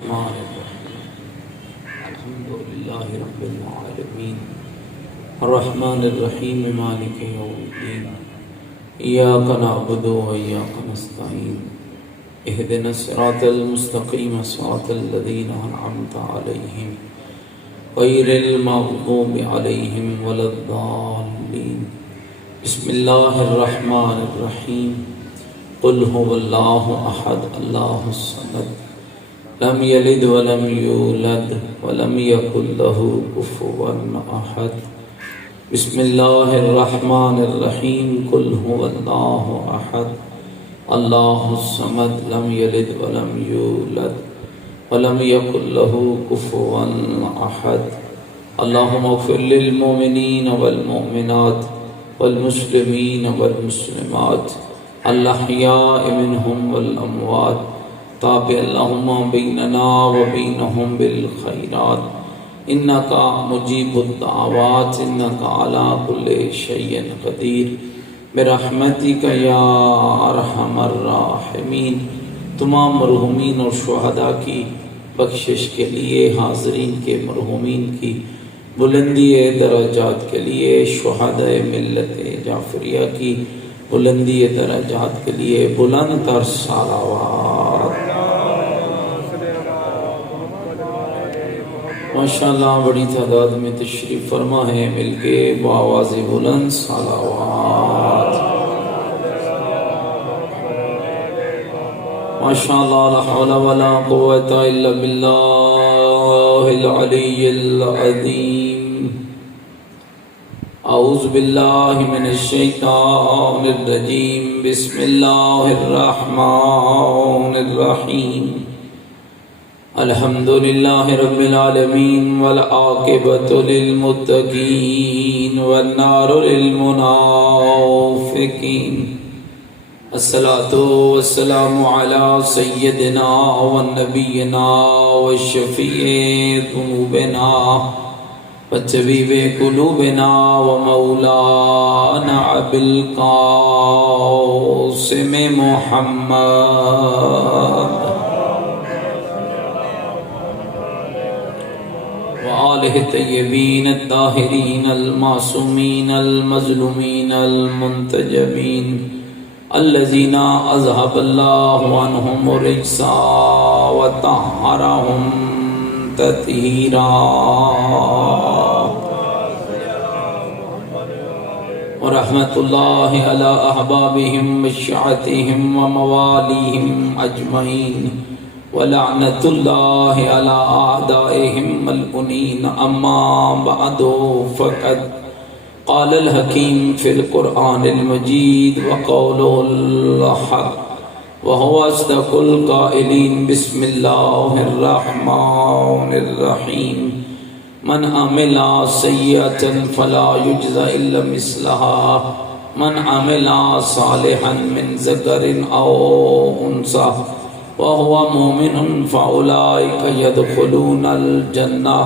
الحمد لله رب العالمين الرحمن الرحيم مالك يوم الدين إياك نعبد وإياك نستعين اهدنا الصراط المستقيم صراط الذين أنعمت عليهم غير المغضوب عليهم ولا الضالين بسم الله الرحمن الرحيم قل هو الله أحد الله الصمد لم يلد ولم يولد ولم يكن له كفوا أحد بسم الله الرحمن الرحيم قل هو الله أحد الله الصمد لم يلد ولم يولد ولم يكن له كفوا أحد اللهم اغفر للمؤمنين والمؤمنات والمسلمين والمسلمات الأحياء منهم والأموات تابع اللهم بيننا وبينهم بالخيرات إنك مجيب الدعوات إنك على كل شيء قدير برحمتك يا أرحم الراحمين. تمام مرحومین اور شہداء کی بخشش کے لیے، حاضرین کے مرحومین کی بلندی درجات کے لیے، شہداء ملت جعفریہ کی بلندی درجات کے لیے بلند تر صلوات. ماشاءاللہ بڑی تعداد میں تشریف فرما ہے، مل کے بآواز بلند صلوات. ماشاءاللہ لا حول ولا قوة الا باللہ العلی العظیم. اعوذ باللہ من الشیطان الرجیم. بسم اللہ الرحمن الرحیم. الحمد للہ رب العالمین والعاقبۃ للمتقین والنار للمنافقین. الصلاۃ والسلام علی سیدنا ونبینا وشفیع ذنوبنا وطبیب قلوبنا ومولانا ابی القاسم محمد وآلہ الطیبین الطاہرین المعصومین المظلومین المنتجبین الذین اذهب اللہ عنہم الرجس وطہرہم تطہیرا. ورحمۃ اللہ علی احبابہم وشیعتہم وموالیہم اجمعین ولعنۃ اللہ علی اعدائہم ملعونین. اما بعد فقد قال الحکیم فی القرآن المجید وقوله الحق وهو اصدق القائلین. بسم اللہ الرحمن الرحیم. من عمل سیئۃ فلا یجزى الا مثلها من عمل صالحا من ذکر او انثى وهو مؤمن فاولئک يدخلون الجنہ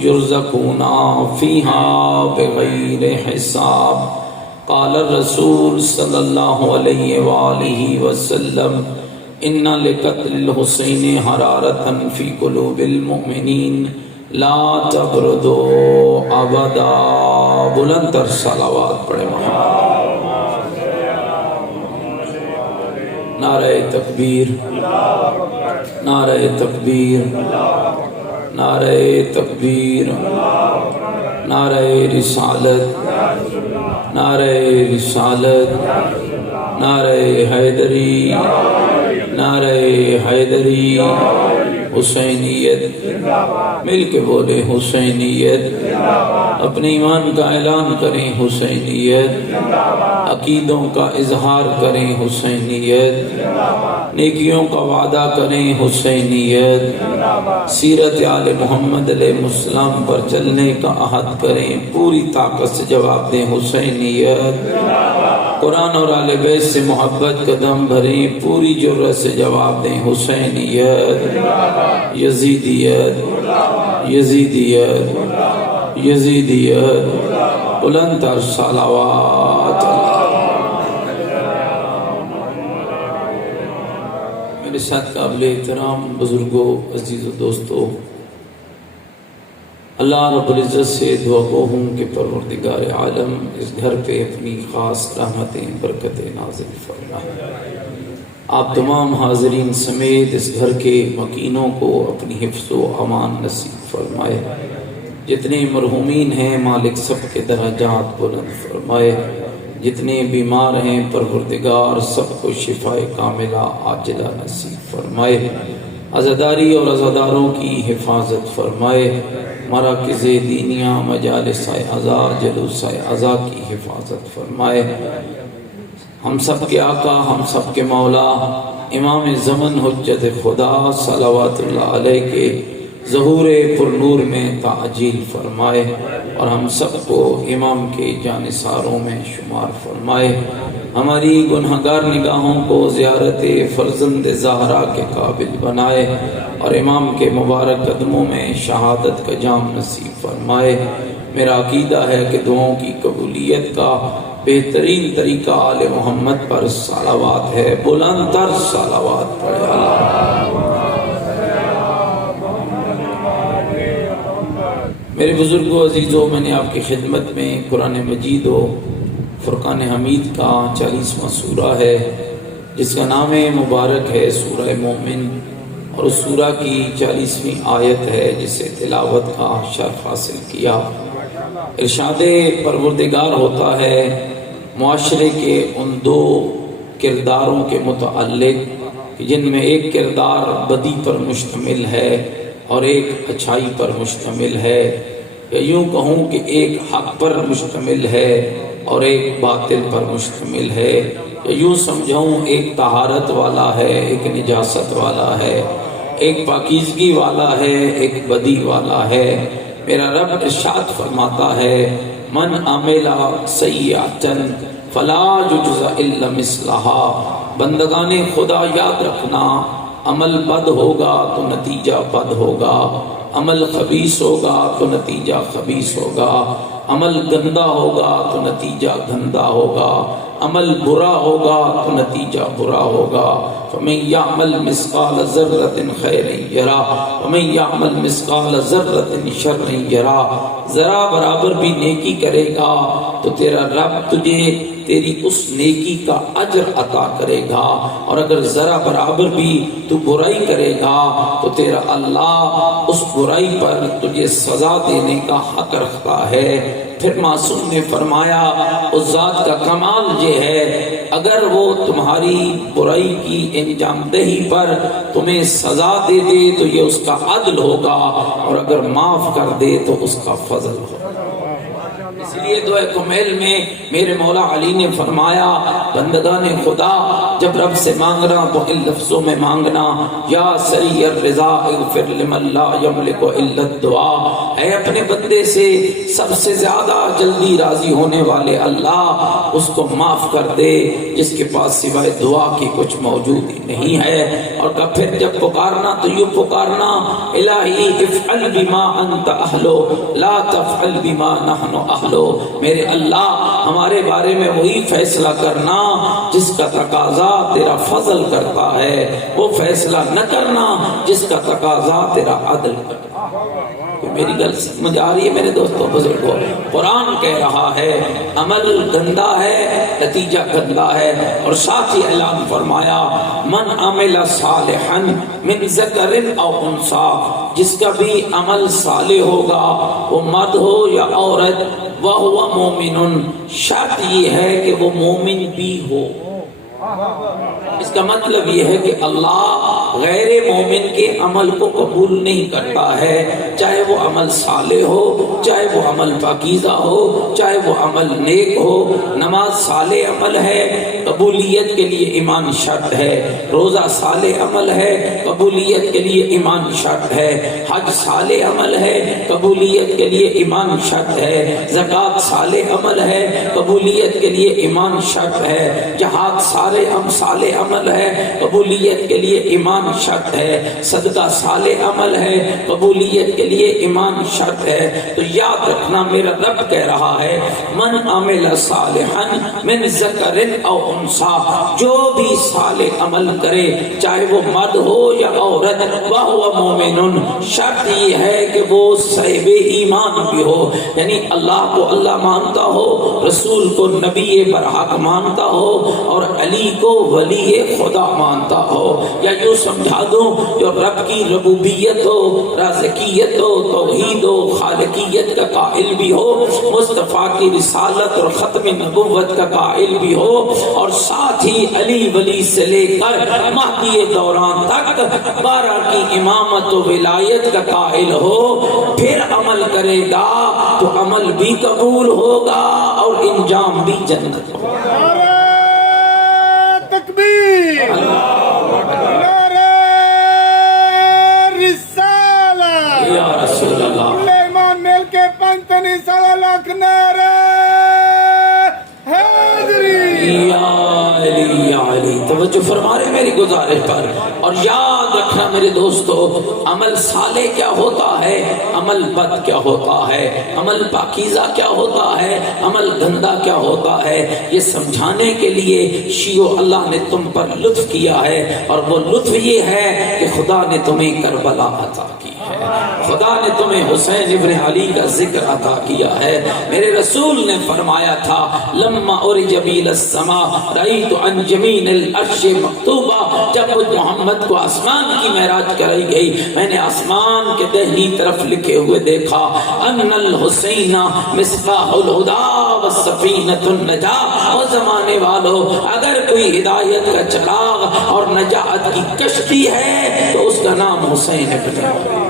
یرزقون فیہا بغیر حساب. قال الرسول صلی اللہ علیہ وآلہ وسلم ان لقتل الحسین حرارتا فی قلوب المؤمنین لا تبردوا ابدا. بلند تر صلوات پڑھے محمد. نعرہ تکبیر، نعرہ تکبیر، نعرہ تکبیر، نعرہ رسالت، نعرہ رسالت، نعرہ حیدری، نعرہ حیدری. حسینیت مل کے بولے حسینیت. اپنے ایمان کا اعلان کریں حسینیت. عقیدوں کا اظہار کریں حسینیت. نیکیوں کا وعدہ کریں حسینیت. سیرت آل محمد علیہ السلام پر چلنے کا عہد کریں. پوری طاقت سے جواب دیں حسینیت. قرآن اور آل بیت سے محبت کا دم بھریں. پوری جرأت سے جواب دیں حسینیت. یزیدیت، یزیدیت، یزیدیت. بلند تر صلوات. میرے ساتھ قابل احترام بزرگوں، عزیز و دوستوں، اللہ رب العزت سے دعا گو ہوں کہ پروردگار عالم اس گھر پہ اپنی خاص رحمتیں برکتیں نازل فرمائے۔ آپ تمام حاضرین سمیت اس گھر کے مکینوں کو اپنی حفظ و امان نصیب فرمائے۔ جتنے مرحومین ہیں مالک سب کے درجات بلند فرمائے۔ جتنے بیمار ہیں پروردگار سب کو شفائے کاملہ عاجلہ نصیب فرمائے۔ عزاداری اور عزاداروں کی حفاظت فرمائے۔ مراکز دینیہ، مجالس عزا، جلوس عزا کی حفاظت فرمائے۔ ہم سب کے آقا، ہم سب کے مولا امام زمن حجت خدا صلوات اللہ علیہ کے ظہور پر نور میں تعجیل فرمائے اور ہم سب کو امام کے جانثاروں میں شمار فرمائے۔ ہماری گنہگار نگاہوں کو زیارت فرزند زہرا کے قابل بنائے اور امام کے مبارک قدموں میں شہادت کا جام نصیب فرمائے۔ میرا عقیدہ ہے کہ دعاؤں کی قبولیت کا بہترین طریقہ آل محمد پر صلوات ہے۔ بلند تر صلوات پڑھے اللہ۔ میرے بزرگوں، عزیزوں، میں نے آپ کی خدمت میں قرآن مجید و فرقان حمید کا 40واں سورہ ہے جس کا نام مبارک ہے سورہ مومن، اور اس سورہ کی 40ویں آیت ہے جسے تلاوت کا شرف حاصل کیا۔ ارشاد پروردگار ہوتا ہے معاشرے کے ان دو کرداروں کے متعلق جن میں ایک کردار بدی پر مشتمل ہے اور ایک اچھائی پر مشتمل ہے، یا یوں کہوں کہ ایک حق پر مشتمل ہے اور ایک باطل پر مشتمل ہے، یا یوں سمجھوں ایک طہارت والا ہے، ایک نجاست والا ہے، ایک پاکیزگی والا ہے، ایک بدی والا ہے۔ میرا رب ارشاد فرماتا ہے من عمل سیئۃ فلا یجزی الا مثلھا، بندگان خدا یاد رکھنا، عمل بد ہوگا تو نتیجہ بد ہوگا، عمل خبیث ہوگا تو نتیجہ خبیث ہوگا، عمل گندا ہوگا تو نتیجہ گندا ہوگا، عمل برا ہوگا تو نتیجہ برا ہوگا۔ فمن یعمل مثقال ذرۃ خیرا یرہ ومن یعمل مثقال ذرۃ شرا یرہ، ذرا برابر بھی نیکی کرے گا تو تیرا رب تجھے تیری اس نیکی کا اجر عطا کرے گا، اور اگر ذرا برابر بھی تو برائی کرے گا تو تیرا اللہ اس برائی پر تجھے سزا دینے کا حق رکھتا ہے۔ پھر معصوم نے فرمایا اس ذات کا کمال یہ ہے اگر وہ تمہاری برائی کی انجام دہی پر تمہیں سزا دے دے تو یہ اس کا عدل ہوگا، اور اگر معاف کر دے تو اس کا فضل ہوگا۔ اس لیے دعا کمیل میں میرے مولا علی نے فرمایا بندگان خدا جب رب سے مانگنا تو ان لفظوں میں مانگنا، یا سری الرضا اغفر لمن لا یملک الا الدعاء، اے اپنے بندے سے سب سے زیادہ جلدی راضی ہونے والے اللہ اس کو معاف کر دے جس کے پاس سوائے دعا کی کچھ موجود ہی نہیں ہے۔ اور پھر جب پکارنا تو یوں پکارنا الہی افعل بما انت اہلو لا تفعل بما نحن اہلو، میرے اللہ ہمارے بارے میں وہی فیصلہ کرنا جس کا تقاضا تیرا فضل کرتا ہے، وہ فیصلہ نہ کرنا جس کا تقاضا تیرا عدل کرتا ہے۔ میری گل سمجھ آ رہی ہے میرے دوستوں بزرگوں؟ قرآن کہہ رہا ہے عمل گندا ہے نتیجہ گندا ہے، اور ساتھ ہی اعلان فرمایا من عمل صالحا من ذکر او انثی، جس کا بھی عمل صالح ہوگا وہ مرد ہو یا عورت، وَهُوَ مُؤْمِنٌ، شرط یہ ہے کہ وہ مومن بھی ہو۔ اس کا مطلب یہ ہے کہ اللہ غیر مومن کے عمل کو قبول نہیں کرتا ہے، چاہے وہ عمل صالح ہو، چاہے وہ عمل پاکیزہ ہو، چاہے وہ عمل نیک ہو۔ نماز صالح عمل ہے، قبولیت کے لیے ایمان شرط ہے۔ روزہ صالح عمل ہے، قبولیت کے لیے ایمان شرط ہے۔ حج صالح عمل ہے، قبولیت کے لیے ایمان شرط ہے۔ زکوٰۃ صالح عمل ہے، قبولیت کے لیے ایمان شرط ہے۔ جہاد صالح عمل ہے، قبولیت کے لیے ایمان شرط ہے، صدقہ صالح عمل ہے، قبولیت کے لیے ایمان شرط ہے۔ تو یاد رکھنا میرا رب کہہ رہا ہے من عمل صالحا من ذکر او انثی، جو بھی صالح عمل کرے چاہے وہ مرد ہو یا عورت، وہو مومن، شرط یہ ہے کہ وہ صاحب ایمان بھی ہو، یعنی اللہ کو اللہ مانتا ہو، رسول کو نبی برحق مانتا ہو، اور علی کو ولی خدا مانتا ہو، یا یوں سمجھا دوں جو رب کی ربوبیت ہو، رازقیت ہو، توحید ہو، خالقیت کا قائل بھی ہو، مصطفیٰ کی رسالت اور ختم نبوت کا قائل بھی ہو، اور ساتھ ہی علی ولی سے لے کر مہدی دوران تک 12 کی امامت و ولایت کا قائل ہو، پھر عمل کرے گا تو عمل بھی قبول ہوگا اور انجام بھی جنت ہوگا۔ نعرہ تکبیر، نعرہ رسالہ، یا رسول اللہ، سلیمان میل کے پنتنی سالک، نعرہ حیدری، یا علی یا علی۔ توجہ فرما رہے میری گزارش پر، اور یاد رکھنا میرے دوستو، عمل صالح کیا ہوتا ہے، عمل بد کیا ہوتا ہے، عمل پاکیزہ کیا ہوتا ہے، عمل گندا کیا ہوتا ہے، یہ سمجھانے کے لیے شیعو اللہ نے تم پر لطف کیا ہے، اور وہ لطف یہ ہے کہ خدا نے تمہیں کربلا عطا کی ہے، خدا نے تمہیں حسین ابن علی کا ذکر عطا کیا ہے۔ میرے رسول نے فرمایا تھا لما عرج بی السماء رأیت عن جمین العرش مکتوبہ، جب محمد کو آسمان کی معراج کرائی گئی، میں نے آسمان کے دہنی طرف لکھے ہوئے دیکھا ان الحسین مصباح الہدی والسفینۃ النجاۃ، اور زمانے والو اگر کوئی ہدایت کا چراغ اور نجات کی کشتی ہے تو اس کا نام حسین ابن علی۔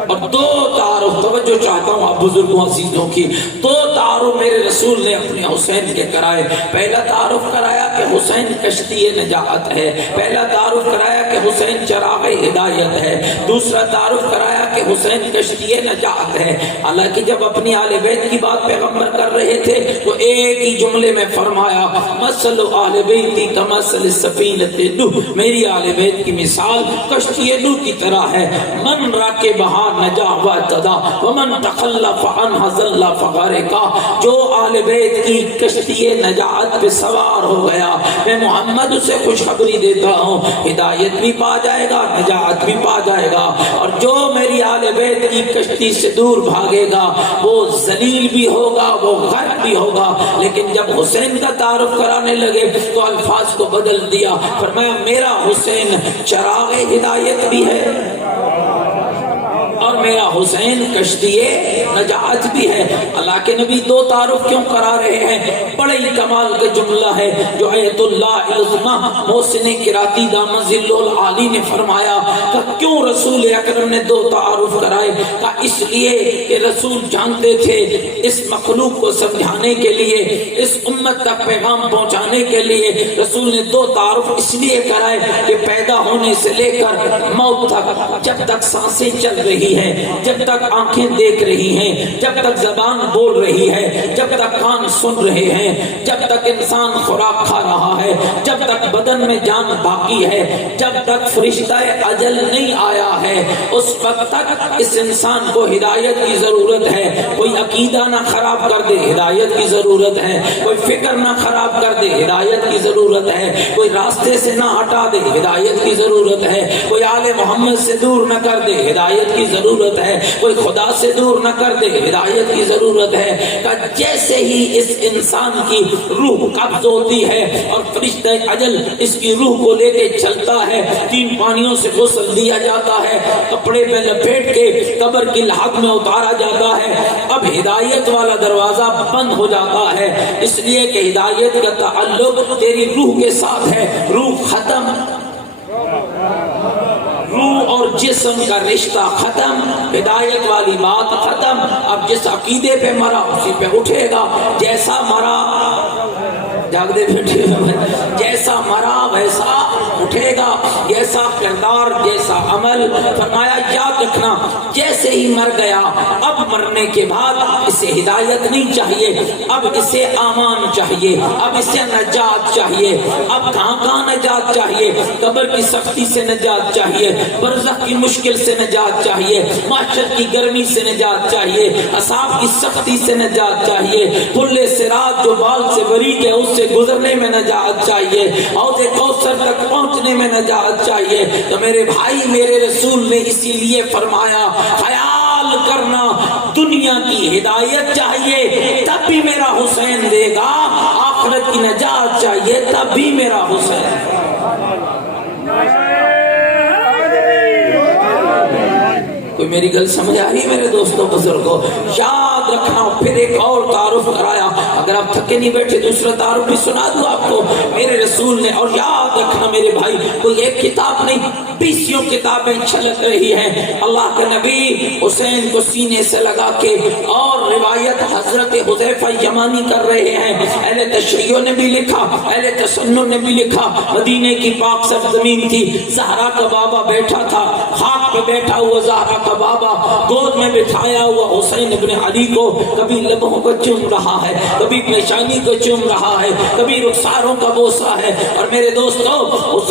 اور دو تعارف توجہ چاہتا ہوں آپ بزرگوں عزیزوں کی، دو تعارف میرے رسول نے اپنے حسین کے کرائے۔ پہلا تعارف کرایا کہ حسین کشتی نجات ہے، پہلا تعارف کرایا کہ حسین چراغ ہدایت ہے، دوسرا تعارف کرایا کہ حسین کشتی نجات ہے۔ حالانکہ جب اپنی آل بیت کی بات پیغمبر کر رہے تھے تو ایک ہی جملے میں فرمایا مثل آل بیتی کمثل السفینۃ نوح، میری آل بیت کی مثال کشتی نوح کی طرح ہے، من راکبہا نجا واہتدی ومن تخلف عنہا ضل فغرقا، جو آل بیت کی کشتی نجات پہ سوار ہو گیا، میں محمد اسے خوشخبری دیتا ہوں ہدایت بھی پا جائے گا، نجات بھی پا جائے گا، اور جو میری آل بیت کی کشتی سے دور بھاگے گا وہ ذلیل بھی ہوگا، وہ غرق بھی ہوگا۔ لیکن جب حسین کا تعارف کرانے لگے تو الفاظ کو بدل دیا، فرمایا میرا حسین چراغ ہدایت بھی ہے اور میرا حسین کشتی نجات بھی ہے۔ اللہ کے نبی دو تعارف کیوں کرا رہے ہیں؟ بڑے ہی کمال کا جملہ ہے جو آیت اللہ العظمہ محسن قراتی دامن ذل العالی نے فرمایا کہ کیوں رسول اکرم نے دو تعارف کرائے؟ کہ اس لیے کہ رسول جانتے تھے اس مخلوق کو سمجھانے کے لیے، اس امت تک پیغام پہنچانے کے لیے رسول نے دو تعارف اس لیے کرائے کہ پیدا ہونے سے لے کر موت تک، جب تک سانسیں چل رہی ہیں، جب تک آنکھیں دیکھ رہی ہیں، جب تک زبان بول رہی ہے، جب تک کان سن رہے ہیں، جب تک انسان خوراک کھا رہا ہے، جب تک بدن میں جان باقی ہے، جب تک فرشتہ اجل نہیں آیا ہے، اس وقت تک اس انسان کو ہدایت کی ضرورت ہے۔ کوئی عقیدہ نہ خراب کر دے، ہدایت کی ضرورت ہے، کوئی فکر نہ خراب کر دے، ہدایت کی ضرورت ہے، کوئی راستے سے نہ ہٹا دے، ہدایت کی ضرورت ہے، کوئی آل محمد سے دور نہ کر دے، ہدایت کی ضرورت ہے، کوئی خدا سے دور نہ کر دے، ہدایت کی ضرورت ہے۔ کہ جیسے ہی اس انسان کی روح قبض ہوتی ہے اور فرشتہ اجل اس کی روح کو لے کے چلتا ہے، 3 پانیوں سے غسل دیا جاتا ہے، کپڑے پہ لپیٹ کے قبر کی لحد میں اتارا جاتا ہے، اب ہدایت والا دروازہ بند ہو جاتا ہے، اس لیے کہ ہدایت کا تعلق تیری روح کے ساتھ ہے۔ روح ختم، روح اور جسم کا رشتہ ختم، ہدایت والی بات ختم۔ اب جس عقیدے پہ مرا اسی پہ اٹھے گا، جیسا مرا جاگ دے بیٹھے جیسا مرا ویسا اٹھے گا، جیسا کردار جیسا عمل. فرمایا یاد رکھنا جیسے ہی مر گیا اب مرنے کے بعد اسے ہدایت نہیں چاہیے، اب اسے امان چاہیے، اب اسے نجات چاہیے. اب کہاں نجات چاہیے؟ قبر کی سختی سے نجات چاہیے، برزخ کی مشکل سے نجات چاہیے، معاشر کی گرمی سے نجات چاہیے، عذاب کی سختی سے نجات چاہیے، پل صراط جو بال سے باریک ہے اس سے گزرنے میں نجات چاہیے، حوض کوثر تک پہنچنے میں نجات چاہیے. تو میرے بھائی میرے رسول نے اسی لیے فرمایا خیال کرنا دنیا کی ہدایت چاہیے تب بھی میرا حسین دے گا، آخرت کی نجات چاہیے تب بھی میرا حسین. کوئی میری گل سمجھ آ رہی ہے میرے دوستوں بزرگوں؟ یاد رکھنا. پھر ایک اور تعارف کرایا، اگر آپ تھکے نہیں بیٹھے دوسرا تعارف بھی سنا دوں آپ کو میرے رسول نے. اور یاد رکھنا میرے بھائی کوئی ایک کتاب نہیں 20 کتابیں چھلک رہی ہیں. اللہ کے نبی حسین کو سینے سے لگا کے اور روایت حضرت حذیفہ یمانی کر رہے ہیں. اہل تشیع نے بھی لکھا، اہل تسنن نے بھی لکھا. مدینے کی پاک سرزمین تھی، زہرا کا بابا بیٹھا تھا، خاک پہ بیٹھا ہوا زہرا کا بابا گود میں بٹھایا ہوا حسین ابن علی کو کبھی لبوں کو چوم رہا ہے، کبھی پیشانی کو چوم رہا ہے، کبھی رخساروں کا بوسہ ہے. اور میرے دوستو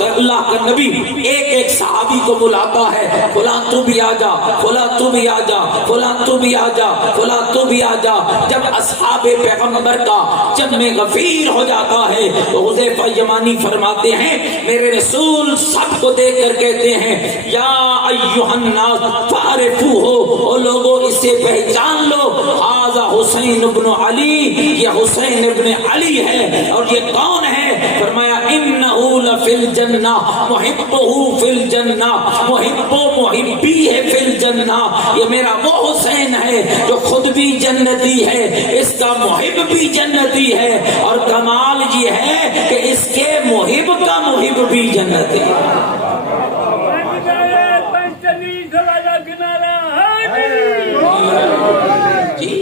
اللہ کا نبی ایک ایک صحابی کو بلاتا ہے، فلاں تو بھی آ جا، فلاں تو بھی آ جا، فلاں تو بھی آ جا، فلاں تو بھی آ جا. جب اصحاب پیغمبر کا جب میں غفیر ہو جاتا ہے تو حذیفہ یمانی فرماتے ہیں میرے رسول سب کو دیکھ کر کہتے ہیں یا ایھا الناس فعرفوہ، او لوگوں اسے پہچان لو، ھذا حسین ابن علی، یہ حسین ابن علی ہے. اور یہ کون ہے؟ فرمایا انہ لفی الجنہ محبہ فی الجنہ، محب و محبی ہے فی الجنہ. یہ میرا وہ حسین ہے جو خود بھی جنتی ہے، اس کا محب بھی جنتی ہے، اور کمال یہ ہے کہ اس کے محب کا محب بھی جنتی ہے.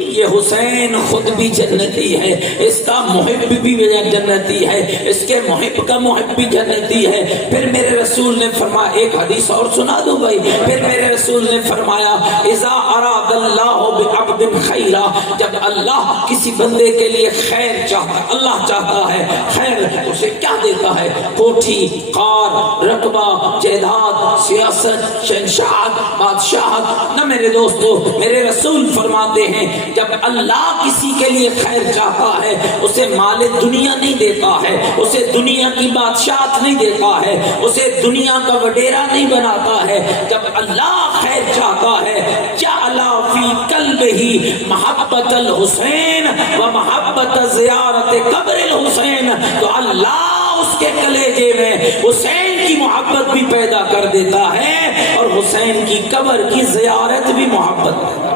یہ حسین خود بھی جنتی ہے، اس کا محب بھی جنتی ہے، اس کے محب کا محب بھی جنتی ہے. پھر میرے رسول نے فرمایا ایک حدیث اور سنا دو بھائی. پھر میرے رسول نے فرمایا اذا اراد اللہ بعبد خیرا، جب اللہ کسی بندے کے لیے خیر چاہتا، اللہ چاہتا ہے خیر، اسے کیا دیتا ہے؟ کوٹھی، کار، رقبہ، جائیداد، سیاست، شہنشاہت، بادشاہت. نہ میرے دوستو میرے رسول فرماتے ہیں جب اللہ کسی کے لیے خیر چاہتا ہے اسے مال دنیا نہیں دیتا ہے، اسے دنیا کی بادشاہت نہیں دیتا ہے، اسے دنیا کا وڈیرا نہیں بناتا ہے. جب اللہ خیر چاہتا ہے جعل فی قلبہ محبت الحسین و محبت زیارت قبر الحسین، تو اللہ اس کے کلیجے میں حسین کی محبت بھی پیدا کر دیتا ہے اور حسین کی قبر کی زیارت بھی محبت پیدا کرتا ہے.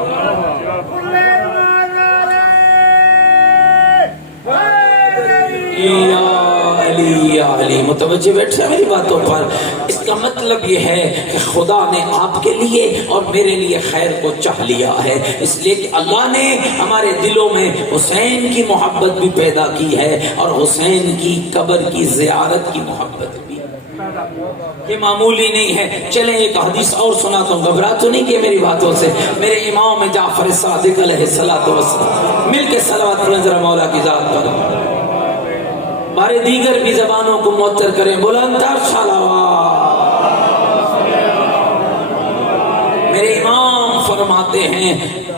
یا علی متوجہ بیٹھے میری باتوں پر. اس کا مطلب یہ ہے کہ خدا نے آپ کے لیے اور میرے لیے خیر کو چاہ لیا ہے، اس لیے کہ اللہ نے ہمارے دلوں میں حسین کی محبت بھی پیدا کی ہے اور حسین کی قبر کی زیارت کی محبت بھی. یہ معمولی نہیں ہے. چلیں ایک حدیث اور سناتا ہوں، گھبرا تو نہیں کہ میری باتوں سے. میرے امام جعفر صادق علیہ الصلوۃ والسلام، مل کے صلوات پڑھیں ذرا مولا کی ذات پر. بارے دیگر بھی زبانوں کو معطر کریں، بلندتر صلوات. میرے امام فرماتے ہیں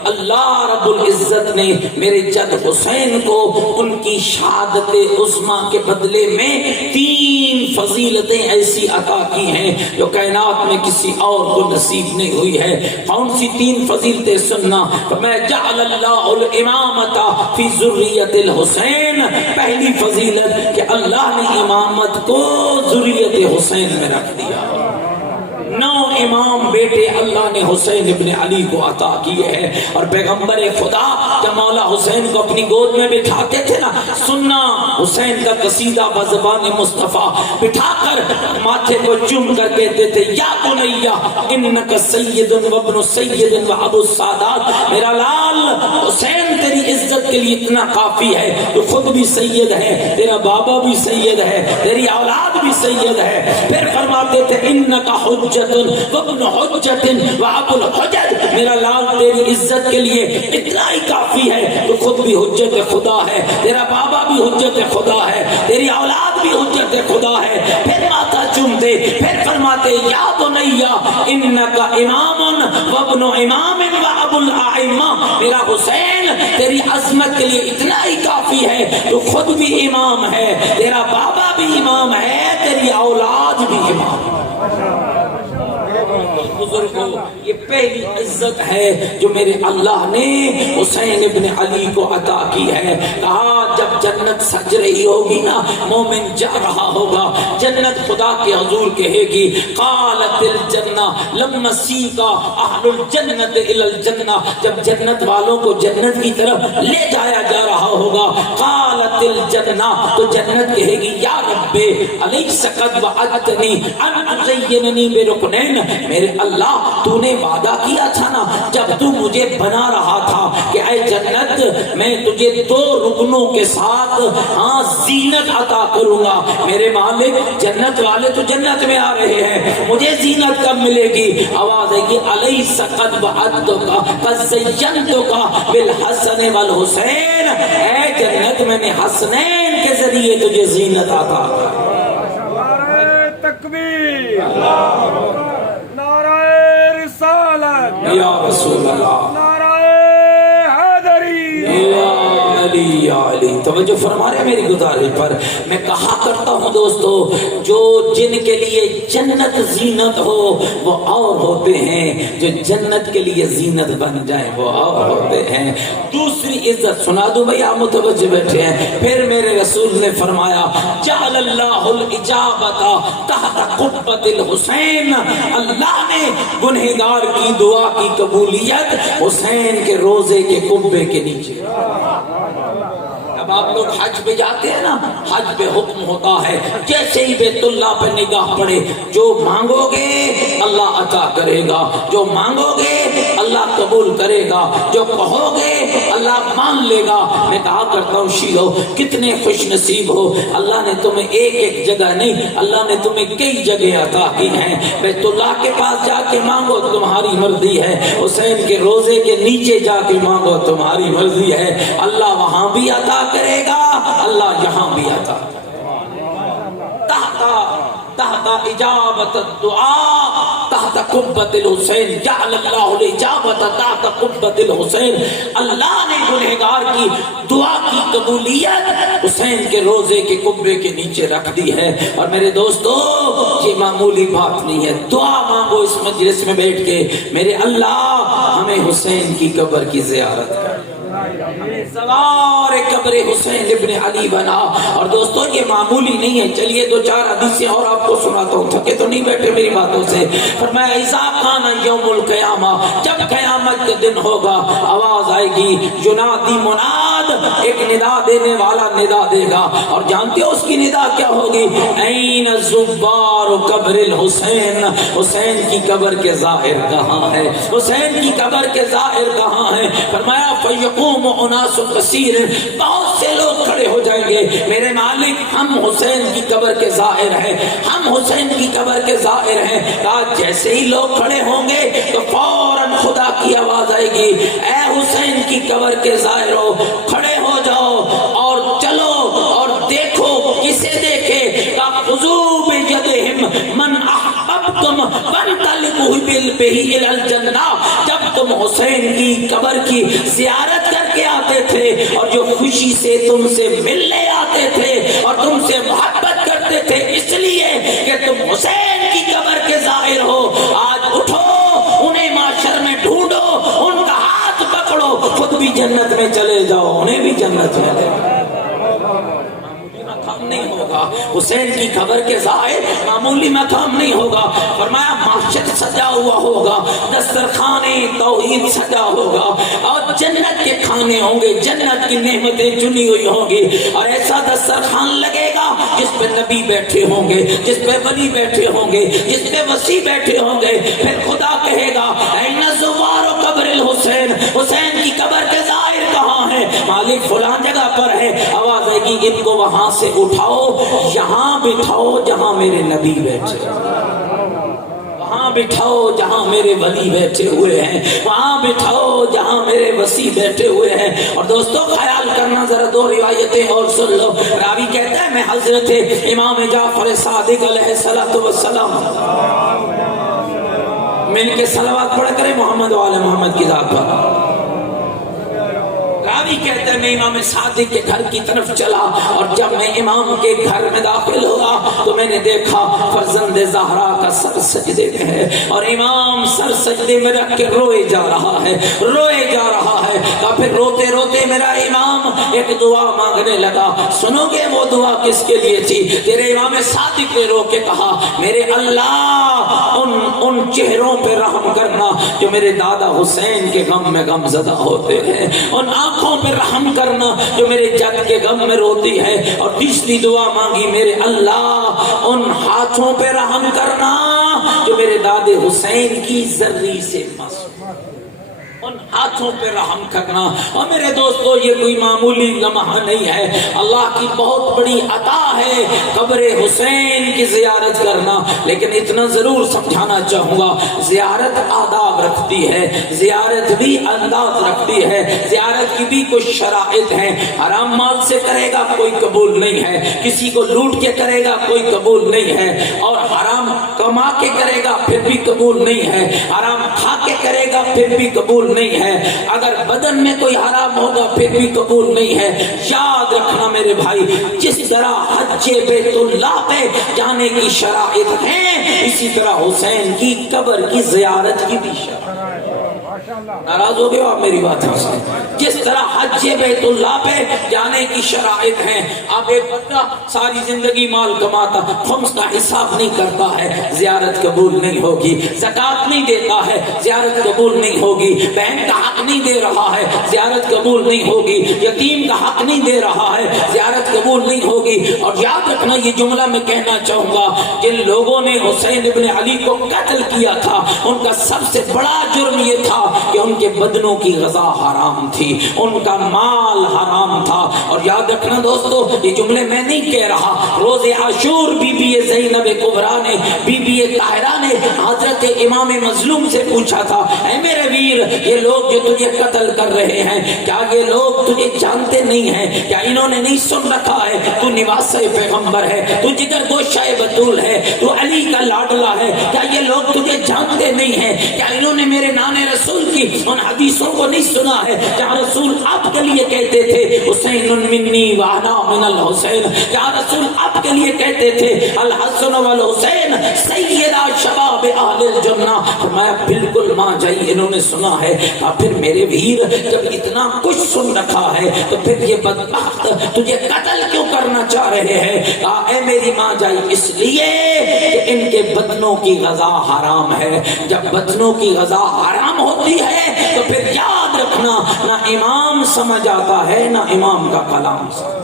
اللہ رب العزت نے میرے جد حسین کو ان کی شہادت عظمیٰ کے بدلے میں 3 فضیلتیں ایسی عطا کی ہیں جو کائنات میں کسی اور کو نصیب نہیں ہوئی ہے. کون سی 3 فضیلتیں سننا؟ میں جعل اللہ الامامۃ فی ذریۃ الحسین. پہلی فضیلت کہ اللہ نے امامت کو ذریت حسین میں رکھ دیا. 9 امام بیٹے اللہ نے حسین ابن علی کو عطا کیے ہیں. اور پیغمبر خدا جب مولا حسین کو اپنی گود میں بٹھاتے تھے نا، سننا حسین کا قصیدہ بزبان مصطفیٰ بٹھا کر ماتھے کو چوم کر کہتے تھے یا بنیا انک سید و ابن سید و ابو السادات. میرا لال حسین تیری عزت کے لیے اتنا کافی ہے، تو خود بھی سید ہے، تیرا بابا بھی سید ہے، تیری اولاد بھی سید ہے. پھر فرماتے تھے انک حجت و ابن حجت و ابو الحجج. میرا لال تیری عزت کے لیے اتنا ہی کافی ہے، تو خود بھی حجت خدا ہے، تیرا بابا بھی حجت خدا ہے، تیری اولاد بھی حجت خدا ہے. پھر ماتھا چومتے، پھر فرماتے یا بنیا انک امام و ابن امام و ابو الائمہ. میرا حسین تیری عظمت کے لیے اتنا ہی کافی ہے، تو خود بھی امام ہے، تیرا بابا بھی امام ہے، تیری اولاد بھی امام ہے. بزرگوں، یہ پہلی عزت ہے جو میرے اللہ نے حسین ابن علی کو عطا کی ہے. کہا جب جنت سج رہی ہوگی نا، مومن جا رہا ہوگا، جنت خدا کے حضور کہے گی قالت الجنہ لما سیقا اہل الجنت الی الجنہ. جب جنت والوں کو جنت کی طرف لے جایا جا رہا ہوگا، قالت الجنہ، تو جنت کہے گی یا رب الیس قد وعدتنی ان تزیننی برکنین. میرے اللہ تو نے وعدہ کیا تھا نا جب تو مجھے بنا رہا تھا کہ اے جنت میں تجھے 2 رکنوں کے ساتھ زینت عطا کروں گا. میرے مالک جنت والے تو جنت میں آ رہے ہیں، مجھے زینت کب ملے گی؟ آواز ہے کہ الیس قد وعدتک قد زینتک بالحسن والحسین. اے جنت میں نے حسنین کے ذریعے تجھے زینت عطا نعرہ تکبیر، نعرہ رسالت، یا رسول اللہ، نعرہ حیدری، یا علی یا علی. توجہ فرما رہے میری گزارش پر. میں کہا کرتا ہوں دوستو، جو جن کے لیے جنت زینت ہو وہ اور ہوتے ہیں، جو جنت کے لیے زینت بن جائیں وہ اور ہوتے ہیں. دوسری عزت سنا دوں بھئی، آپ متوجہ بیٹھے ہیں. پھر میرے رسول نے فرمایا جعل اللہ الاجابت تحت قبۃ الحسین. اللہ نے گنہگار کی دعا کی قبولیت حسین کے روزے کے قبے کے نیچے. اب آپ لوگ حج پہ جاتے ہیں نا، حج پہ حکم ہوتا ہے جیسے ہی بیت اللہ پہ نگاہ پڑے، جو مانگو گے اللہ عطا کرے گا، جو مانگو گے اللہ قبول کرے گا، جو کہو گے اللہ مان لے گا. میں کہا کرتا ہوں شیعو کتنے خوش نصیب ہو، اللہ نے تمہیں ایک ایک جگہ نہیں، اللہ نے تمہیں کئی جگہ عطا کی ہیں. بیت اللہ کے پاس جا کے مانگو تمہاری مرضی ہے، حسین کے روزے کے نیچے جا کے مانگو تمہاری مرضی ہے. اللہ وہاں بھی عطا کرے گا، اللہ یہاں بھی عطا. تحت اجابت الدعاء تحت قبۃ الحسین. جعل اللہ الاجابت تحت قبۃ الحسین. اللہ نے گنہگار کی دعا کی قبولیت حسین کے روزے کے قبے کے نیچے رکھ دی ہے. اور میرے دوستو یہ معمولی بات نہیں ہے. دعا مانگو اس مجلس میں بیٹھ کے، میرے اللہ ہمیں حسین کی قبر کی زیارت کر، سوار قبر حسین ابن علی بنا. اور دوستو یہ معمولی نہیں ہے. چلیے 2-4 حدیثیں اور آپ کو سناتا ہوں، تھکے تو نہیں بیٹھے میری باتوں سے. فرمایا اذا کان یوم القیامہ، جب قیامت کے دن ہوگا، آواز آئے گی ینادی مناد، ایک ندا دینے والا ندا دے گا. اور جانتے ہو اس کی ندا کیا ہوگی؟ این زبار قبر الحسین. حسین کی قبر کے ظاہر کہاں ہے؟ حسین کی قبر کے ظاہر کہاں ہے؟ فرمایا فیقوم اناس کثیر، بہت سے لوگ کھڑے ہو جائیں گے، میرے مالک ہم حسین کی قبر کے ظاہر ہیں، ہم حسین کی قبر کے ظاہر ہیں. کہا جیسے ہی لوگ کھڑے ہوں گے تو فوراً خدا کی آواز آئے گی اے حسین کی قبر کے ظاہر ہو، کھڑے ہو جاؤ اور چلو اور دیکھو. کسے دیکھے؟ خذوا بیدہم من احببتم فانطلقوا بہ الی الجنہ. جب تم حسین کی قبر کی زیارت کر کے آتے تھے اور جو خوشی سے تم سے ملنے آتے تھے اور تم سے محبت کرتے تھے اس لیے کہ تم حسین کی قبر کے ظاہر ہو، آج اٹھو انہیں معاشر میں ڈھونڈو، ان کا ہاتھ پکڑو، خود بھی جنت میں چلے جاؤ، انہیں بھی جنت میں لے. نہیں ہوگا، حسین کی قبر کے ظاہر معمولی مقام نہیں ہوگا۔ فرمایا معاشر سجا ہوا ہوگا، دسترخوان توحید سجا ہوگا، اور جنت کے کھانے ہوں گے، جنت کی نعمتیں چنی ہوئی ہوں گی، اور ایسا دسترخوان لگے گا جس پہ نبی بیٹھے ہوں گے، جس پہ ولی بیٹھے ہوں گے، جس پہ وسیع بیٹھے ہوں گے۔ پھر خدا کہے گا این زوار قبر الحسین، حسین کی قبر کے ظاہر کہاں ہے؟ مالک فلاں جگہ پر ہے۔ آواز آئے گی ان کو وہاں سے اٹھاؤ، یہاں بٹھاؤ جہاں میرے نبی بیٹھے، وہاں بٹھاؤ جہاں میرے ولی بیٹھے ہوئے ہیں، وہاں بٹھاؤ جہاں میرے وسیع بیٹھے ہوئے ہیں۔ اور دوستو خیال کرنا، ذرا دو روایتیں اور سن لو۔ راوی کہتا ہے میں حضرت امام جعفر صادق علیہ السلام مل کے صلوات پڑھ کرے محمد و آل محمد کی ذات پر۔ راوی کہتے ہیں میں امام صادق کے گھر کی طرف چلا، اور جب میں امام کے گھر میں داخل ہوا تو میں نے دیکھا فرزند زہرا کا سر سجدے میں ہے، اور امام سر سجدے میں رکھ کے روئے جا رہا ہے، روئے جا رہا ہے۔ تو پھر روتے روتے میرا امام ایک دعا مانگنے لگا۔ سنو گے وہ دعا کس کے لیے تھی؟ تیرے امام صادق نے رو کے کہا میرے اللہ ان چہروں پہ رحم کرنا جو میرے دادا حسین کے غم میں غم زدہ ہوتے ہیں، ان آنکھوں پہ رحم کرنا جو میرے جد کے غم میں روتی ہے، اور تیسری دعا مانگی میرے اللہ ان ہاتھوں پہ رحم کرنا جو میرے دادے حسین کی ذری سے مس، ان ہاتھوں پہ رحم کرنا۔ اور میرے دوستو یہ کوئی معمولی لمحہ نہیں ہے، اللہ کی بہت بڑی عطا ہے قبر حسین کی زیارت کرنا۔ لیکن اتنا ضرور سمجھانا چاہوں گا، زیارت آداب رکھتی ہے، زیارت بھی انداز رکھتی ہے، زیارت کی بھی کچھ شرائط ہیں۔ حرام مال سے کرے گا کوئی قبول نہیں ہے، کسی کو لوٹ کے کرے گا کوئی قبول نہیں ہے، اور حرام کما کے کرے گا پھر بھی قبول نہیں ہے، حرام کھا کے کرے گا پھر بھی قبول نہیں ہے، اگر بدن میں کوئی حرام ہوگا پھر بھی قبول نہیں ہے۔ یاد رکھنا میرے بھائی، جس طرح حج بیت اللہ پہ جانے کی شرائط ہیں، اسی طرح حسین کی قبر کی زیارت کی بھی شرائط۔ ناراض ہو گئے آپ میری بات سے؟ جس طرح حج بیت اللہ پہ جانے کی شرائط ہیں، اب ایک بندہ ساری زندگی مال کماتا، خمس کا حساب نہیں کرتا ہے، زیارت قبول نہیں ہوگی، زکات نہیں دیتا ہے، زیارت قبول نہیں ہوگی، بہن کا حق نہیں دے رہا ہے، زیارت قبول نہیں ہوگی، یتیم کا حق نہیں دے رہا ہے، زیارت قبول نہیں ہوگی۔ اور یاد رکھنا یہ جملہ میں کہنا چاہوں گا، جن لوگوں نے حسین ابن علی کو قتل کیا تھا ان کا سب سے بڑا جرم یہ تھا کہ ان کے بدنوں کی غذا حرام تھی، ان کا مال حرام تھا۔ اور یاد رکھنا دوستو، یہ جملے میں نہیں کہہ رہا، روز عاشور بی بی زینب کبریٰ نے، بی بی طاہرہ نے حضرت امام مظلوم سے پوچھا تھا اے میرے ویر، یہ لوگ جو تجھے قتل کر رہے ہیں کیا یہ لوگ تجھے جانتے نہیں ہیں؟ کیا انہوں نے نہیں سن رکھا ہے تو نواسہ پیغمبر ہے، تو جگر گوشہ بطول ہے، تو علی کا لاڈلا ہے؟ کیا یہ لوگ تجھے جانتے نہیں ہیں؟ کیا انہوں نے میرے نانے رسول کی ان حدیثوں کو نہیں سنا ہے جہاں رسول آپ کے لیے کہتے تھے حسین منی وانا من الحسین؟ کیا رسول آپ کے لیے کہتے تھے الحسن والحسین سیدہ شباب اہل الجنہ؟ میں بالکل ماں جائی انہوں نے سنا ہے۔ پھر میرے ویر جب اتنا کچھ سن رکھا ہے تو پھر یہ بدبخت تجھے قتل کیوں کرنا چاہ رہے ہیں؟ کہا اے میری ماں جائی اس لیے کہ ان کے بدنوں کی غذا حرام ہے، جب بدنوں کی غذا حرام ہوتی ہے تو پھر یاد رکھنا نہ امام سمجھ آتا ہے نہ امام کا کلام سمجھ۔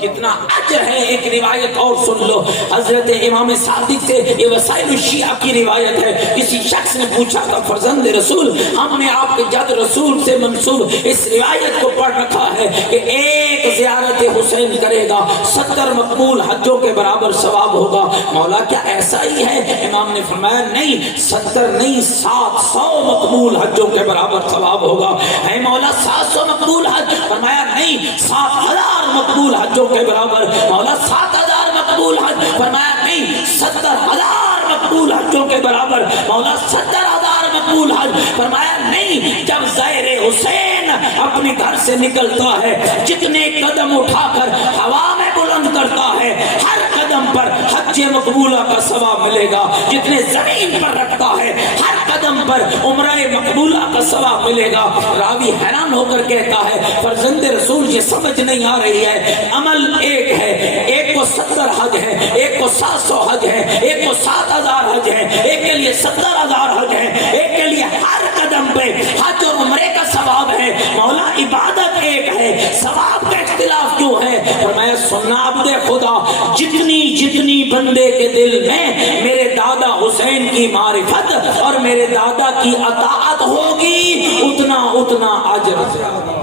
کتنا اجر ہے، ایک روایت اور سن لو، حضرت امام صادق سے یہ وسائل الشیعہ کی روایت ہے، کسی شخص نے پوچھا تھا فرزند رسول ہم نے آپ کے جد رسول سے منسوب اس روایت کو پڑھ رکھا ہے کہ ایک زیارت حسین کرے گا 70 مقبول حجوں کے برابر ثواب ہوگا، مولا کیا ایسا ہی ہے؟ امام نے فرمایا نہیں، 70 نہیں 700 مقبول حجوں کے برابر ثواب ہوگا۔ ہے مولا 700 مقبول حج؟ فرمایا نہیں، 7000 مقبول حجوں کے برابر۔ مولا 7000 مقبول حج؟ فرمایا نہیں، 70000 مقبول حجوں کے برابر۔ مولا 70000 مقبول حج؟ فرمایا نہیں، جب زہر حسین اپنے گھر سے نکلتا ہے جتنے قدم اٹھا کر ہوا میں بلند کرتا ہے ہر قدم پر حج مقبولہ کا ثواب ملے گا، جتنے زمین پر رکھتا ہے ہر قدم پر عمرہ مقبولہ کا ثواب ملے گا۔ راوی حیران ہو کر کہتا ہے فرزند رسول یہ سمجھ نہیں آ رہی ہے، عمل ایک ہے، ایک کو 70 حج ہے، ایک کو 700 حج ہے، ایک کو 7000 حج ہے، ایک کے لیے 70000 حج ہے، ایک کے لیے ہر قدم پہ حج اور عمرے کا ثواب ہے۔ مولا عبادت ایک ہے، ثواب کا اختلاف کیوں ہے؟ فرمایا سننا عبد خدا، جتنی بندے کے دل میں میرے دادا حسین کی معرفت اور میرے دادا کی اطاعت ہوگی اتنا اجر زیادہ۔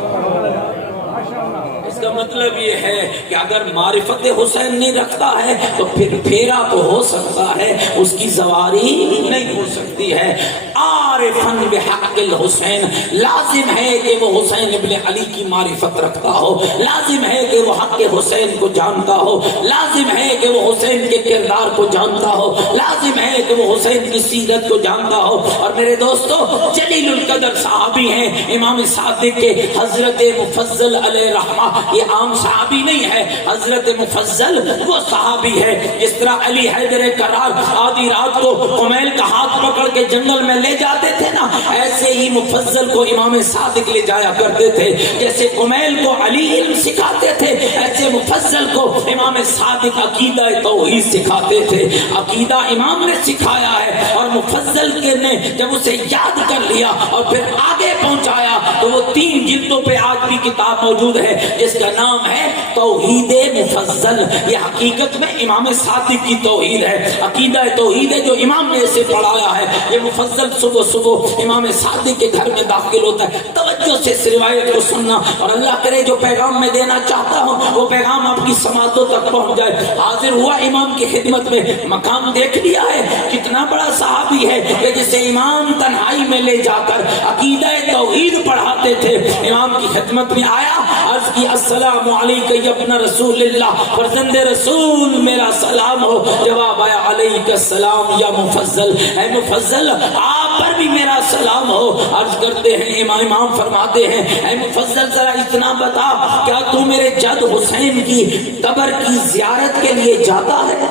اس کا مطلب یہ ہے کہ اگر معرفت حسین نہیں رکھتا ہے تو پھر پھیرا تو ہو سکتا ہے، اس کی زواری نہیں ہو سکتی ہے۔ عارفاً بحق الحسین، لازم ہے کہ وہ حسین ابن علی کی معرفت رکھتا ہو، لازم ہے کہ وہ حق حسین کو جانتا ہو، لازم ہے کہ وہ حسین کے کردار کو جانتا ہو، لازم ہے کہ وہ حسین کی سیرت کو جانتا ہو۔ اور میرے دوستو جلیل القدر صحابی ہیں امام صادق کے حضرت مفضل علیہ رحمہ، یہ عام صحابی نہیں ہے، حضرت مفضل وہ صحابی ہے جس طرح علی حیدر کرار آدھی رات کو قمیل کا ہاتھ پکڑ کے جنگل میں لے جاتے تھے نا، ایسے ہی مفضل کو امام صادق لے جایا کرتے تھے۔ جیسے قمیل کو علی علم سکھاتے تھے، ایسے مفضل کو امام صادق عقیدہ توحید سکھاتے تھے۔ عقیدہ امام نے سکھایا ہے اور مفضل کے نے جب اسے یاد کر لیا اور پھر آگے پہنچایا تو وہ 3 جلدوں پہ آج بھی کتاب موجود ہے جس کا نام ہے توحید مفضل۔ یہ حقیقت میں امام صادق کی توحید ہے، عقیدہ توحید ہے جو امام نے اسے پڑھایا ہے۔ یہ مفضل صبح صبح امام صادق کے گھر میں داخل ہوتا ہے، توجہ سے اس روایت کو سننا، اور اللہ کرے جو پیغام میں دینا چاہتا ہوں وہ پیغام آپ کی سماعتوں تک پہنچ جائے۔ حاضر ہوا امام کی خدمت میں، مقام دیکھ لیا ہے کتنا بڑا صحابی ہے کہ جسے امام تنہائی میں لے جا کر عقیدہ توحید پڑھاتے تھے۔ امام کی خدمت میں آیا، عرض کی السلام علیکہ یا ابن رسول اللہ، فرزند رسول میرا سلام ہو۔ جواب آیا علیکہ السلام یا مفضل، اے مفضل آپ پر بھی میرا سلام ہو۔ عرض کرتے ہیں امام فرماتے ہیں اے مفضل ذرا اتنا بتا کیا تو میرے جد حسین کی قبر کی زیارت کے لیے جاتا ہے؟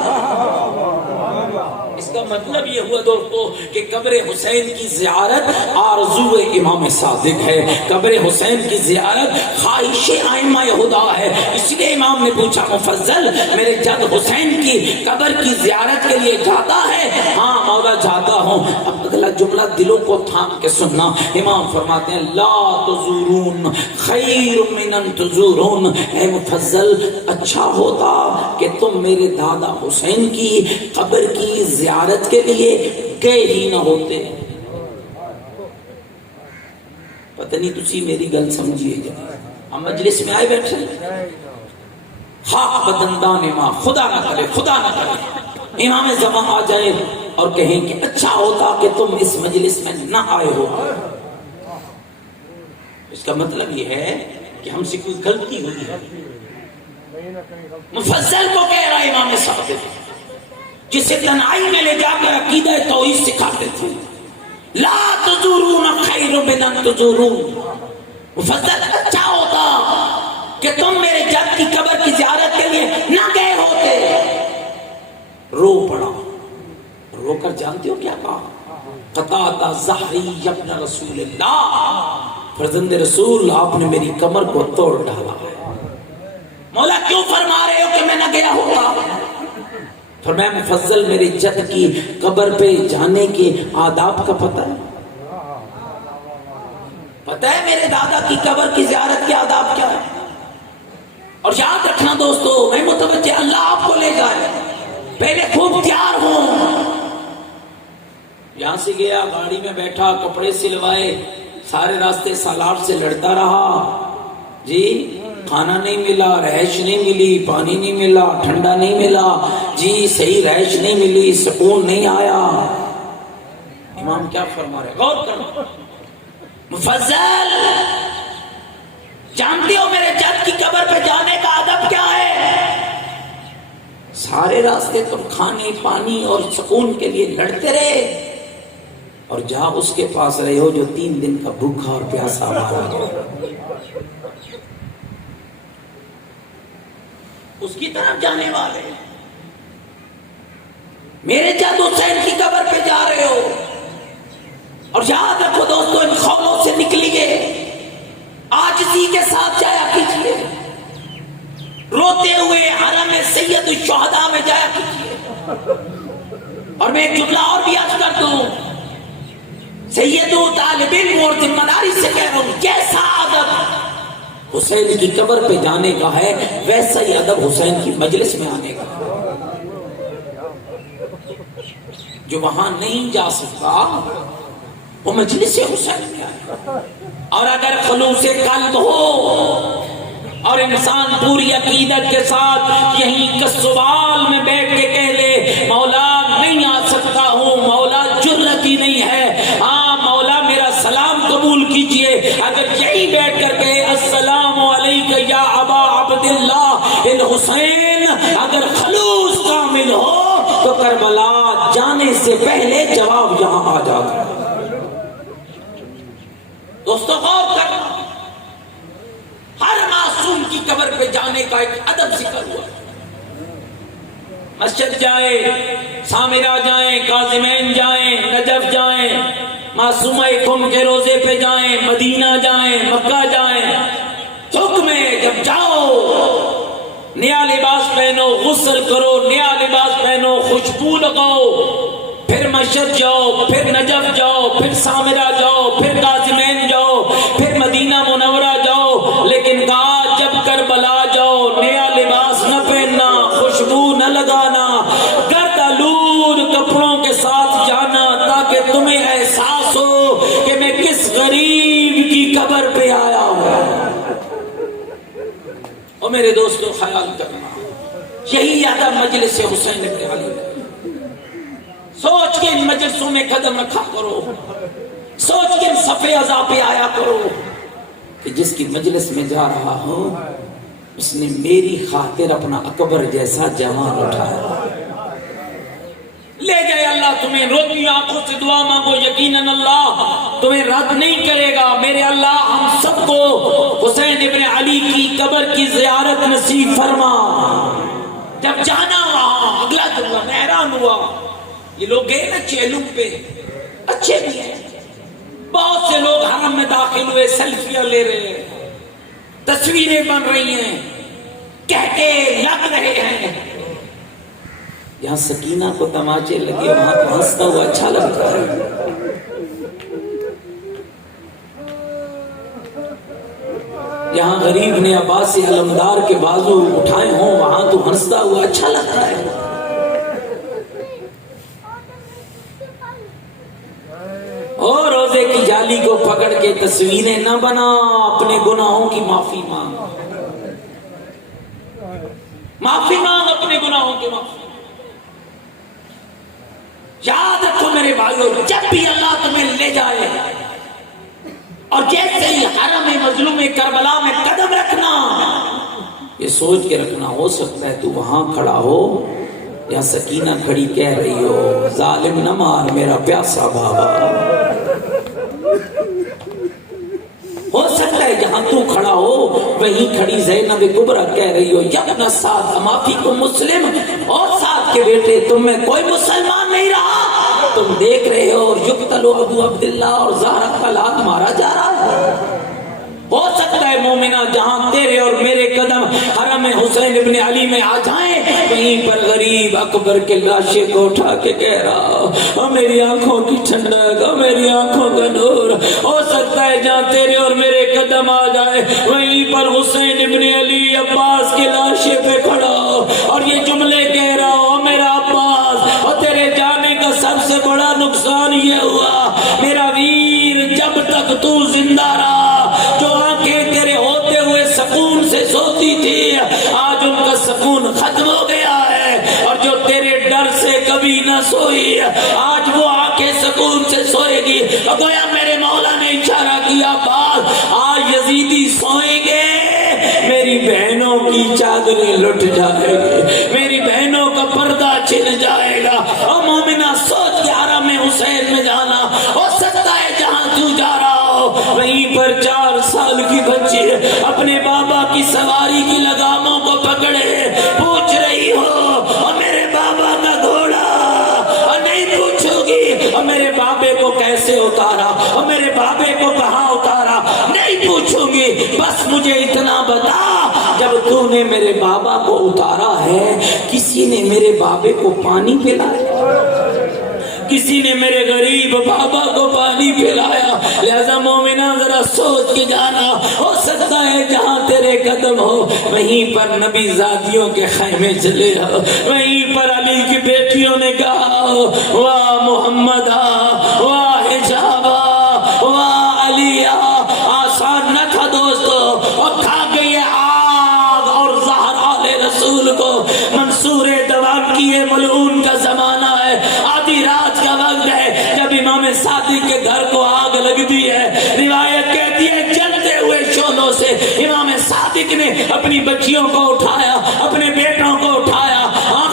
اس کا مطلب یہ ہوا دوستو کہ قبر حسین کی زیارت آرزو امام صادق ہے، قبر حسین کی زیارت خواہش ائمہ ہدی ہے۔ اس لیے امام نے پوچھا مفضل میرے جد حسین کی قبر کی زیارت کے لیے جاتا ہے؟ ہاں مولا جاتا ہوں۔ اب اگلا جملہ دلوں کو تھام کے سننا، امام فرماتے ہیں لا تزورون خیر من ان تزورون، اے مفضل اچھا ہوتا کہ تم میرے دادا حسین کی قبر کی زیارت کے لیے گئے ہی نہ ہوتے۔ پتہ نہیں تسی میری گل سمجھیے گا، ہم مجلس میں آئے بیٹھے خاک بدندان ماں، خدا نہ کرے خدا نہ کرے امام زمان آ جائے اور کہیں کہ اچھا ہوتا کہ تم اس مجلس میں نہ آئے ہو۔ اس کا مطلب یہ ہے کہ ہم سے کوئی غلطی ہوئی ہے۔ مفضل کو کہہ رہا امام صادق جسے تنہائی میں لے جا کر عقیدہ توحید سکھاتے تھے، لا تزورون خیر من ان تزورون، مفضل اچھا ہوتا کہ تم میرے جد کی قبر کی زیارت کے لیے نہ گئے ہوتے۔ رو پڑا، رو کر جانتے ہو کیا کہا؟ قطعت ظہری ابن رسول اللہ، فرزند رسول آپ نے میری کمر کو توڑ ڈالا ہے۔ مولا کیوں فرما رہے ہو کہ میں نہ گیا ہوتا؟ فرمایا مفضل میرے جد کی قبر پہ جانے کے آداب کا پتہ ہے؟ پتہ ہے میرے دادا کی قبر کی زیارت کے آداب کیا ہے؟ اور یاد رکھنا دوستو، میں متوجہ اللہ آپ کو لے جائے، پہلے خوب تیار ہوں۔ یہاں سے گیا، گاڑی میں بیٹھا، کپڑے سلوائے، سارے راستے سالار سے لڑتا رہا، جی کھانا نہیں ملا، رہائش نہیں ملی، پانی نہیں ملا، ٹھنڈا نہیں ملا، جی صحیح رہائش نہیں ملی، سکون نہیں آیا۔ امام کیا فرما رہے؟ غور کرو، مفضل جانتے ہو میرے جد کی قبر پہ جانے کا ادب کیا ہے؟ سارے راستے تم کھانے پانی اور سکون کے لیے لڑتے رہے، اور جہاں اس کے پاس رہے ہو جو 3 دن کا بھوکا اور پیاسا مارا گیا، اس کی طرف جانے والے۔ میرے جد حسین کی قبر پہ جا رہے ہو اور اور یاد رکھو دوستو، ان خوفوں سے نکلیے، عاجزی کے ساتھ جایا کیجیے، روتے ہوئے حرم سید الشہداء میں جایا کیجیے۔ اور میں ایک جملہ اور بھی عرض کر دوں، سید طالب علم اور ذمہ داری سے کہہ رہا ہوں، جیسا ادب حسین کی قبر پہ جانے کا ہے ویسا ہی ادب حسین کی مجلس میں آنے کا۔ جو وہاں نہیں جا سکتا وہ مجلس حسین میں آئے۔ اور اگر خلوص قلب ہو اور انسان پوری عقیدت کے ساتھ یہیں کسوال میں بیٹھ کے کہہ لے مولا نہیں آ سکتا ہوں، مولا جرت ہی نہیں ہے، ہاں مولا میرا سلام قبول کیجئے، اگر یہی بیٹھ کر کہے السلام علیکہ یا ابا عبداللہ الحسین، اگر خلوص کامل ہو تو کربلا جانے سے پہلے جواب یہاں آ جاتا ہے۔ دوستو غور کرنا، ہر معصوم کی قبر پہ جانے کا ایک ادب ذکر ہوا۔ مسجد جائیں، سامرہ جائیں، کاظمین جائیں، نجف جائیں، معصومہ قم کے روزے پہ جائیں، مدینہ جائیں، مکہ جائیں، حکم ہے جب جاؤ نیا لباس پہنو، غسل کرو، نیا لباس پہنو، خوشبو لگاؤ، پھر مشہد جاؤ، پھر نجف جاؤ، پھر سامرہ جاؤ، پھر کاظمین جاؤ، پھر مدینہ منورہ جاؤ، لیکن کہا جب کربلا جاؤ نیا لباس نہ پہننا، خوشبو نہ لگانا، گرد آلود کپڑوں کے ساتھ جانا، تاکہ تمہیں احساس ہو کہ میں کس غریب کی قبر پہ آیا ہوں۔ اور میرے دوستو خیال کرنا، یہی ادب مجلس حسین ابن علی۔ سوچ کے ان مجلسوں میں قدم رکھا کرو، سوچ کے ان صفحے اعضاء پہ آیا کرو کہ جس کی مجلس میں جا رہا ہوں اس نے میری خاطر اپنا اکبر جیسا جوان اٹھایا۔ لے جائے اللہ تمہیں، روتی آنکھوں سے دعا مانگو، یقیناً اللہ تمہیں رد نہیں کرے گا۔ میرے اللہ ہم سب کو حسین ابن علی کی قبر کی زیارت نصیب فرما۔ جب جانا وہاں اگلا جملہ میں حیران ہوا، یہ لوگ گئے نا چیلوں پہ، اچھے بھی ہیں، بہت سے لوگ حرم میں داخل ہوئے، سیلفیاں لے رہے ہیں، تصویریں بن رہی ہیں، کہتے لگ رہے ہیں۔ یہاں سکینہ کو تماچے لگے، وہاں تو ہنستا ہوا اچھا لگتا ہے۔ یہاں غریب نے عباس علمدار کے بازو اٹھائے ہوں، وہاں تو ہنستا ہوا اچھا لگتا ہے۔ اور روزے کی جالی کو پکڑ کے تصویریں نہ بنا، اپنے گناہوں کی معافی مانگ، معافی مانگ اپنے گناہوں کی معافی۔ یاد رکھو میرے بھائیو، جب بھی اللہ تمہیں لے جائے اور جیسے ہی حرم مظلوم کربلا میں قدم رکھنا، یہ سوچ کے رکھنا، ہو سکتا ہے تو وہاں کھڑا ہو یا سکینہ کھڑی کہہ رہی ہو ظالم نہ مار میرا پیاسا بابا۔ ہو سکتا ہے جہاں تو کھڑا ہو وہیں کھڑی زینب کبریٰ کہہ رہی ہو یبن سعد اما فیکم مسلم، اور سعد کے بیٹے تم میں کوئی مسلمان نہیں رہا، تم دیکھ رہے ہو اور یقتل ابو عبداللہ اور زہرا کا لات مارا جا رہا ہے۔ ہو سکتا ہے مومنہ جہاں تیرے اور میرے قدم حرم حسین ابن علی میں آ جائیں وہیں پر غریب اکبر کے لاشے کو اٹھا کے کہہ رہا میری آنکھوں کی ٹھنڈک، میری آنکھوں کا نور۔ ہو سکتا ہے جہاں تیرے اور میرے قدم آ جائے وہیں پر حسین ابن علی عباس کے لاشے پہ کھڑا ہو اور یہ جملے کہہ رہا ہو میرا عباس، اور تیرے جانے کا سب سے بڑا نقصان یہ ہوا میرا ویر جب تک تو زندہ رہا، جو آنکھیں تیرے ہوتے ہوئے سکون سے سوتی تھی آج ان کا سکون ختم ہو گیا ہے، اور جو تیرے ڈر سے کبھی نہ سوئی آج وہ آنکھیں سکون سے سوئے گی۔ گویا میرے مولا نے اشارہ کیا بات آج یزیدی سوئیں گے، میری بہنوں کی چادریں لٹ جائے گی، میری بہنوں کا پردہ چھن جائے گا۔ اور مومنہ سوچ کے حرم حسین میں جانا، ہو سکتا ہے جہاں تو جا رہا ہو وہیں پر 4 سال کی بچی اپنے بابا کی سواری کی لگاموں کو پکڑے پوچھ رہی ہو اور میرے بابا کا گھوڑا، اور نہیں پوچھو گی اور میرے بابے کو کیسے کیسے اتارا اور میرے بابے کو کہاں اتارا نہیں پوچھوں گی، بس مجھے اتنا بتا جب تو نے میرے بابا کو اتارا ہے کسی نے میرے بابے کو پانی پلایا؟ کسی نے میرے غریب بابا کو پانی پلایا؟ لہذا مومنہ ذرا سوچ کے جانا، ہو سکتا ہے جہاں تیرے قدم ہو وہیں پر نبی زادیوں کے خیمے چلے ہو، وہیں پر علی کی بیٹیوں نے کہا واہ محمد واہ حجابا واہ علی، آسان نہ تھا دوستو، اور تھا گئی آگ اور زہر آل رسول کو منصور دوام کی یہ ملعون کا زمانہ ہے، آدھی رات کا وقت ہے جب امام صادق کے گھر کو آگ لگتی ہے، روایت کہتی ہے جلتے ہوئے شعلوں سے امام صادق نے اپنی بچیوں کو اٹھایا، اپنے بیٹوں کو اٹھایا،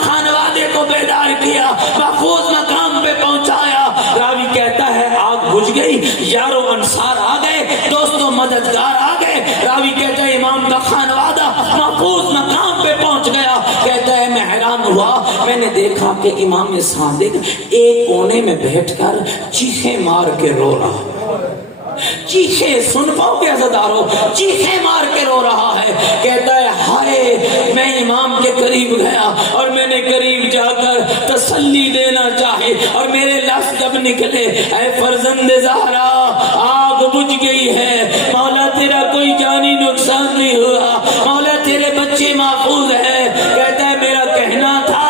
خانوادے کو بیدار کیا، محفوظ مقام پہ پہنچایا۔ راوی کہتا ہے آگ بجھ گئی، یارو انصار آ گئے، دوستوں مددگار آ گئے، راوی کہتا ہے امام کا خانوادہ محفوظ مقام پہ پہنچ گیا۔ کہتا ہے میں حیران ہوا، میں نے دیکھا کہ امام صادق ایک کونے میں بیٹھ کر چیخیں مار کے رو رہا، چیخیں سن پاؤ گے عزادارو، چیخیں مار کے رو رہا ہے۔ کہتا ہے ہائے میں امام کے قریب گیا اور میں نے قریب جا کر تسلی دینا چاہے اور میرے لفظ جب نکلے اے فرزند زہرا آگ بجھ گئی ہے، مولا تیرا کوئی جانی نقصان نہیں ہوا، مولا تیرے بچے محفوظ ہیں۔ کہتا ہے میرا کہنا تھا،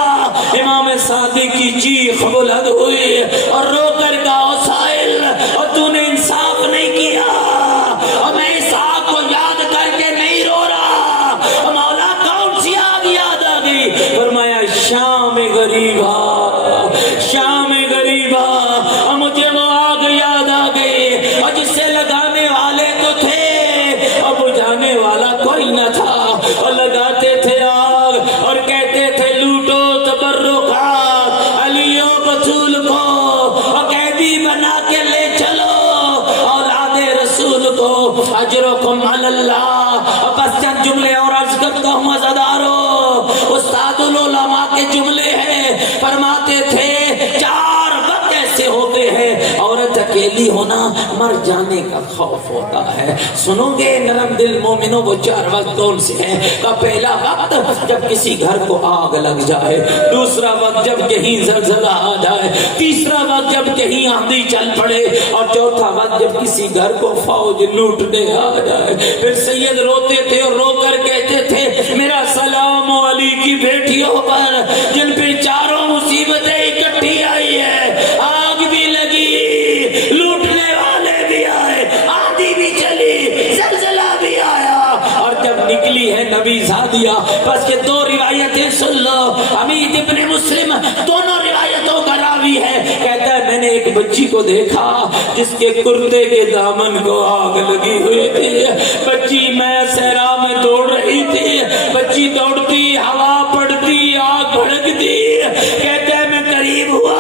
امام صادق کی چیخ بلند ہوئی اور رو کر کہا سائل اور تو نے انصاف نہیں کیا، اور میں اس آگ کو یاد کر کے نہیں رو رہا، مولا کون سی آگ یاد آ گئی؟ فرمایا شام غریبا، شام غریبا، اور مجھے وہ آگ یاد آ گئی اور جس سے لگانے والے تو تھے اور بجھانے والا کوئی نہ تھا، اور لگاتے تھے آگ اور کہتے تھے لوٹو تبرکات علی و بطول کو اور قیدی بنا کے لے چلو اولاد رسول کو، اجرکم علی اللہ۔ بس چند جملے اور عرض کرتا ہوں عزادارو، استاد العلماء کے جملے ہیں، فرماتے تھے چار وقت ایسے ہوتے ہیں عورت اکیلی ہونا مر جانے کا خوف ہوتا ہے۔ سنو گے نرم دل مومنوں وہ چار وقت کون سے ہیں؟ کا پہلا وقت جب کسی گھر کو آگ لگ جائے، دوسرا وقت جب کہیں زلزلہ آ جائے، تیسرا وقت جب کہیں آندھی چل پڑے، اور چوتھا وقت جب کسی گھر کو فوج لوٹنے آ جائے۔ پھر سید روتے تھے اور رو کر کہتے تھے میرا سلام علی کی بیٹیوں پر جن پہ چاروں مصیبتیں اکٹھی آئی ہے، آگ بھی لگی، لوٹنے والے بھی آئے، آندھی بھی چلی، زلزلہ بھی آیا، اور جب نکلی ہے نبی زادیہ۔ بس یہ دو روایتیں سن لو، حمید ابن مسلم دونوں روایتوں کا راوی ہے، کہتا ہے میں نے ایک بچی کو دیکھا جس کے کرتے کے دامن کو آگ لگی ہوئی تھی، بچی میں صحرا میں دوڑ رہی تھی، بچی دوڑتی ہوا پڑتی آگ بھڑکتی، کہتا ہے میں قریب ہوا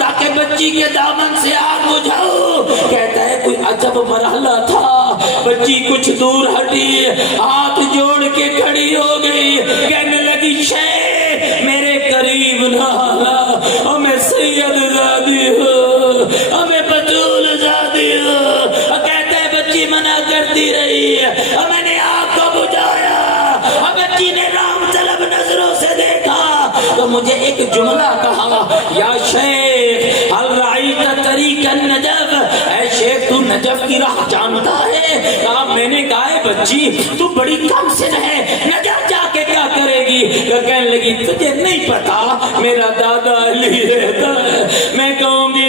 تاکہ بچی کے دامن سے آگ بجھاؤ، کہتا ہے کوئی عجب مرحلہ تھا، بچی کچھ دور ہٹی، ہاتھ جوڑ کے کھڑی ہو گئی، کہنے لگی شے میرے قریب نہ آنا، اور میں سید زادی ہوں، اور میں بطول زادی ہوں، اور کہتا ہے بچی منع کرتی رہی، اور میں نے آگ کو بجھایا، اور بچی نے رام طلب نظروں سے دیکھا تو مجھے ایک جملہ کہا یا شیخ هل رأیت طریق النجف، اے شیخ تو نجف کی راہ جانتا ہے؟ کہا میں نے کہا ہے بچی تو بڑی کم سن ہے، نجف جا کے کیا کرے گی؟ کہنے لگی تجھے نہیں پتا میرا دادا علی رہتا ہے، میں کہوں گی